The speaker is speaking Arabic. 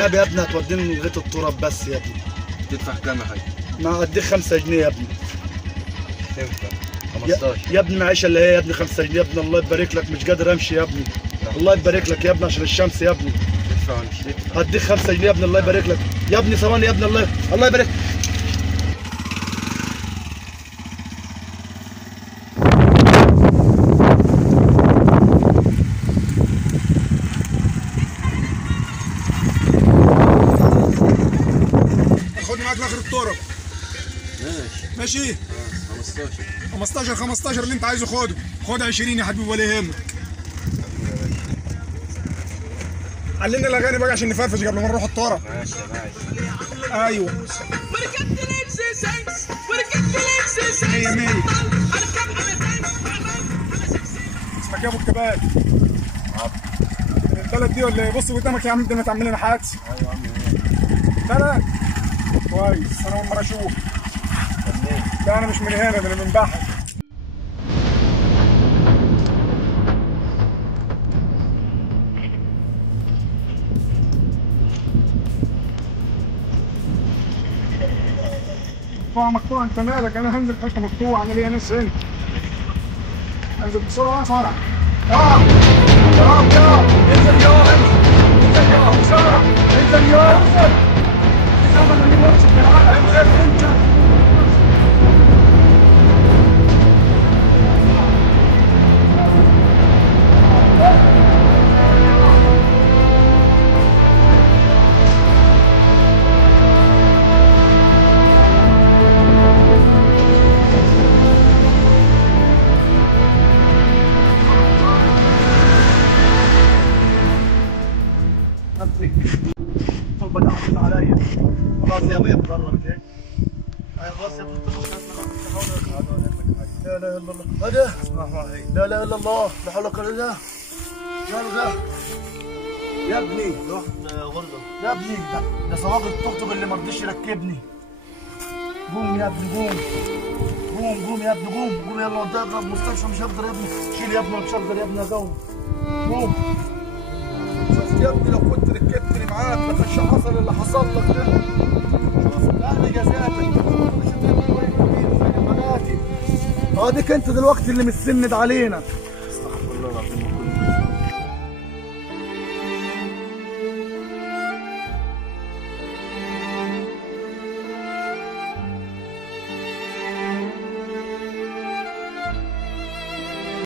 والنبي يا ابني هتوديني لغايه التراب بس يا ابني. تدفع كام يا حاج؟ ما اديك 5 جنيه يا ابني. تنفع 15 يا ابني معيشه اللي هي يا ابني 5 جنيه يا ابني. الله يبارك لك، مش قادر امشي يا ابني. الله يبارك لك يا ابني عشان الشمس يا ابني. تدفع ولا مش تدفع؟ هديك 5 جنيه يا ابني. الله يبارك لك يا ابني. ثواني يا ابني. الله يبارك. خدني معاك لاخر الطرق. ماشي. ماشي. 15 15 اللي انت عايزه خده. خد 20 يا حبيبي ولا يهمك. علمنا الاغاني بقى عشان نفرفش قبل ما نروح الطرق. ماشي يا باشا. ايوه. مية مية. اسمك يا ابو الكباب. من البلد دي ولا ايه؟ بص قدامك يا عم، ده تعمل لنا حادثه. ايوه يا عم. بلد كويس. انا اول مره اشوف. لا انا مش من هنا، ده انا من بحر. مقطوع انت مالك؟ انا هنزل حته مقطوع. انا ليا ناس هنا. انزل بسرعه بسرعه. يا انزل يا انزل يا بسرعه. انزل يا انزل. انزل. عليا خلاص يا ابويا بضربك هيك. خلاص يا لا اله الا الله. هذا لا اله الا الله. لا حول ولا قوه الا بالله. يا ابني رحت غرزه يا ابني. ده سواق التوك توك اللي ما رضيش يركبني. قوم يا ابني قوم. قوم يا ابني قوم يلا ودينا اقرب مستشفى. مش هقدر يا ابني. شيل يا ابني. مش هقدر يا ابني. قوم. شوف يا ابني لو كنت ركبتني معاك ما كانش حصل اللي حصل لك ده. شوف اهل جزاتك. مش هتعمل كويس كبير زي بناتي. اديك انت دلوقتي اللي متسند علينا.